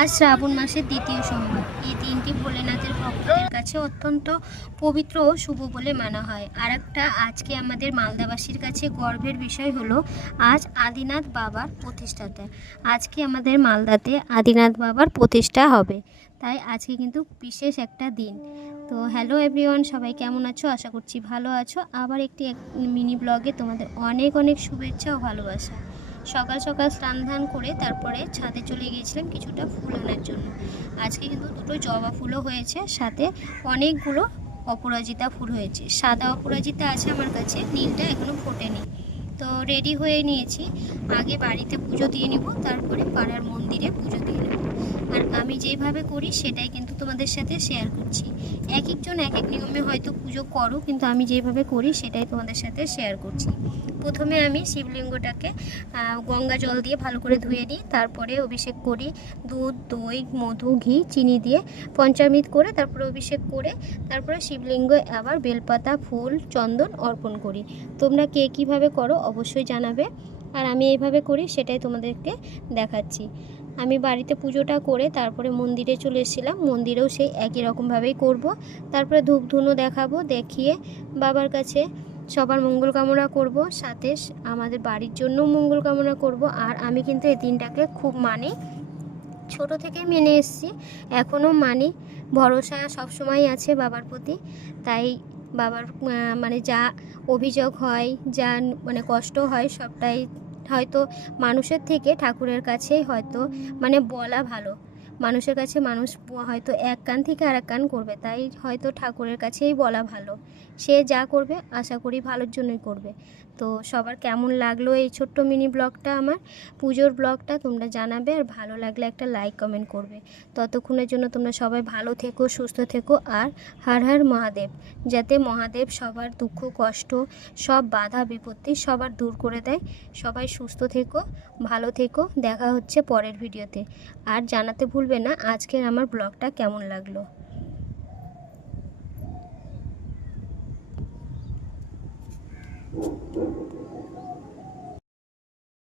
আজ শ্রাবণ মাসের দ্বিতীয় সোমবার। এই দিনটি ভোলেনাথের ভক্তদের কাছে অত্যন্ত পবিত্র ও শুভ বলে মানা হয়। আর একটা আজকে আমাদের মালদাবাসীর কাছে গর্বের বিষয় হলো আজ আদিনাথ বাবার প্রতিষ্ঠাতা। আজকে আমাদের মালদাতে আদিনাথ বাবার প্রতিষ্ঠা হবে, তাই আজকে কিন্তু বিশেষ একটা দিন। তো হ্যালো এভরিওয়ান, সবাই কেমন আছো? আশা করছি ভালো আছো। আবার একটি মিনি ব্লগে তোমাদের অনেক অনেক শুভেচ্ছা ও ভালোবাসা। সকাল সকাল স্নান ধান করে তারপরে ছাদে চলে গিয়েছিলাম কিছুটা ফুল আনার জন্য। আজকে কিন্তু দুটো জবা ফুলও হয়েছে, সাথে অনেকগুলো অপরাজিতা ফুল হয়েছে। সাদা অপরাজিতা আছে আমার কাছে, নীলটা এখনও ফোটেনি। তো রেডি হয়ে নিয়েছি, আগে বাড়িতে পুজো দিয়ে নিব, তারপরে পাড়ার মন্দিরে পুজো দিয়ে নেব। আর আমি যেভাবে করি সেটাই কিন্তু তোমাদের সাথে শেয়ার করছি। এক একজন এক এক নিয়মে হয়তো পুজো করো, কিন্তু আমি যেভাবে করি সেটাই তোমাদের সাথে শেয়ার করছি। প্রথমে আমি শিবলিঙ্গটাকে গঙ্গা জল দিয়ে ভালো করে ধুয়ে নিই, তারপরে অভিষেক করি দুধ, দই, মধু, ঘি, চিনি দিয়ে পঞ্চামৃত করে তারপরে অভিষেক করে তারপরে শিবলিঙ্গ আবার বেলপাতা, ফুল, চন্দন অর্পণ করি। তোমরা কে কীভাবে করো অবশ্যই জানাবে। আর আমি এইভাবে করি সেটাই তোমাদেরকে দেখাচ্ছি। আমি বাড়িতে পুজোটা করে তারপরে মন্দিরে চলে এসেছিলাম, মন্দিরেও সেই একই রকমভাবেই করব। তারপরে ধূপ ধুনো দেখাবো, দেখিয়ে বাবার কাছে সবার মঙ্গল কামনা করব, সাথে আমাদের বাড়ির জন্য মঙ্গল কামনা করব। আর আমি কিন্তু এই দিনটাকে খুব মানি, ছোট থেকে মেনে এসেছি, এখনও মানি। ভরসা সবসময় আছে বাবার প্রতি। তাই বাবার মানে যা অভিযোগ হয়, যা মানে কষ্ট হয়, সবটাই হয়তো মানুষের থেকে ঠাকুরের কাছেই হয়তো মানে বলা ভালো। মানুষের কাছে মানুষ হয়তো এক কান থেকে আর এক কান করবে, তাই হয়তো ঠাকুরের কাছেই বলা ভালো। সে যা করবে আশা করি ভালোর জন্যই করবে। তো সবার কেমন লাগলো এই ছোট্ট মিনি ব্লগটা, আমার পুজোর ব্লগটা, তোমরা জানাবে। আর ভালো লাগলে একটা লাইক কমেন্ট করবে। ততক্ষণের জন্য তোমরা সবাই ভালো থেকো, সুস্থ থেকো। আর হর হর মহাদেব, যাতে মহাদেব সবার দুঃখ কষ্ট সব বাধা বিপত্তি সবার দূর করে দেয়। সবাই সুস্থ থেকো, ভালো থেকো। দেখা হচ্ছে পরের ভিডিওতে। আর জানাতে ভুলবে না আজকের আমার ব্লগটা কেমন লাগলো।